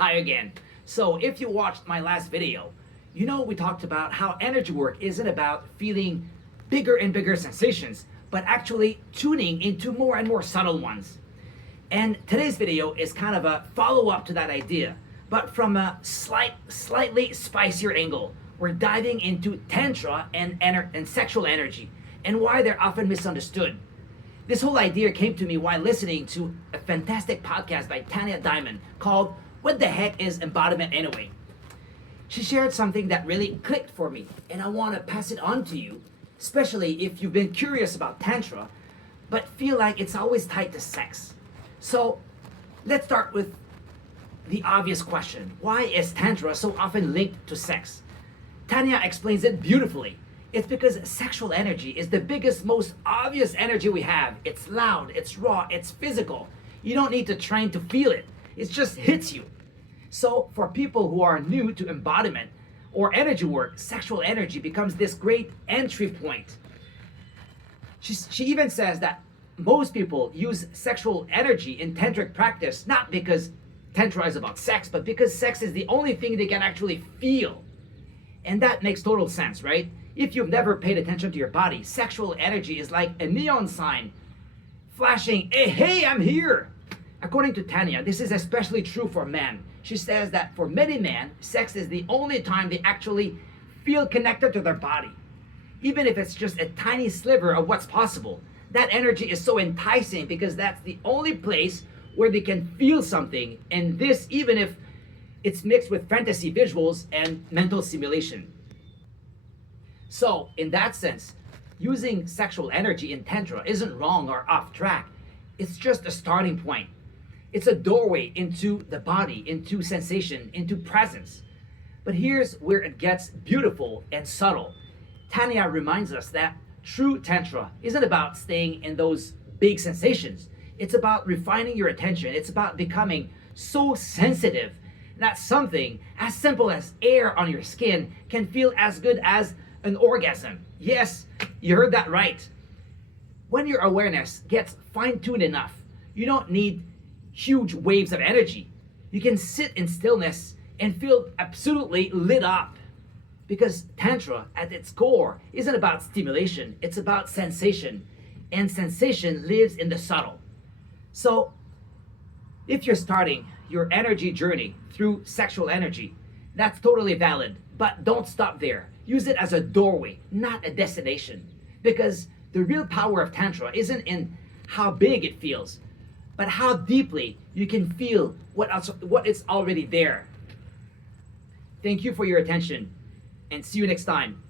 Hi again. So if you watched my last video, you know we talked about how energy work isn't about feeling bigger and bigger sensations, but actually tuning into more and more subtle ones. And today's video is kind of a follow-up to that idea, but from a slightly spicier angle. We're diving into Tantra and sexual energy, and why they're often misunderstood. This whole idea came to me while listening to a fantastic podcast by Tanja Diamond called What the Heck is Embodiment Anyway? She shared something that really clicked for me, and I want to pass it on to you, especially if you've been curious about Tantra, but feel like it's always tied to sex. So let's start with the obvious question. Why is Tantra so often linked to sex? Tanja explains it beautifully. It's because sexual energy is the biggest, most obvious energy we have. It's loud, it's raw, it's physical. You don't need to train to feel it. It just hits you. So for people who are new to embodiment or energy work, sexual energy becomes this great entry point. She even says that most people use sexual energy in tantric practice, not because Tantra is about sex, but because sex is the only thing they can actually feel. And that makes total sense, right? If you've never paid attention to your body, sexual energy is like a neon sign flashing, hey, I'm here. According to Tanja, this is especially true for men. She says that for many men, sex is the only time they actually feel connected to their body. Even if it's just a tiny sliver of what's possible, that energy is so enticing because that's the only place where they can feel something, and this even if it's mixed with fantasy visuals and mental simulation. So, in that sense, using sexual energy in Tantra isn't wrong or off track. It's just a starting point. It's a doorway into the body, into sensation, into presence. But here's where it gets beautiful and subtle. Tanja reminds us that true Tantra isn't about staying in those big sensations. It's about refining your attention. It's about becoming so sensitive that something as simple as air on your skin can feel as good as an orgasm. Yes, you heard that right. When your awareness gets fine-tuned enough, you don't need huge waves of energy. You can sit in stillness and feel absolutely lit up. Because Tantra, at its core, isn't about stimulation, it's about sensation. And sensation lives in the subtle. So, if you're starting your energy journey through sexual energy, that's totally valid. But don't stop there. Use it as a doorway, not a destination. Because the real power of Tantra isn't in how big it feels, but how deeply you can feel what is already there. Thank you for your attention, and see you next time.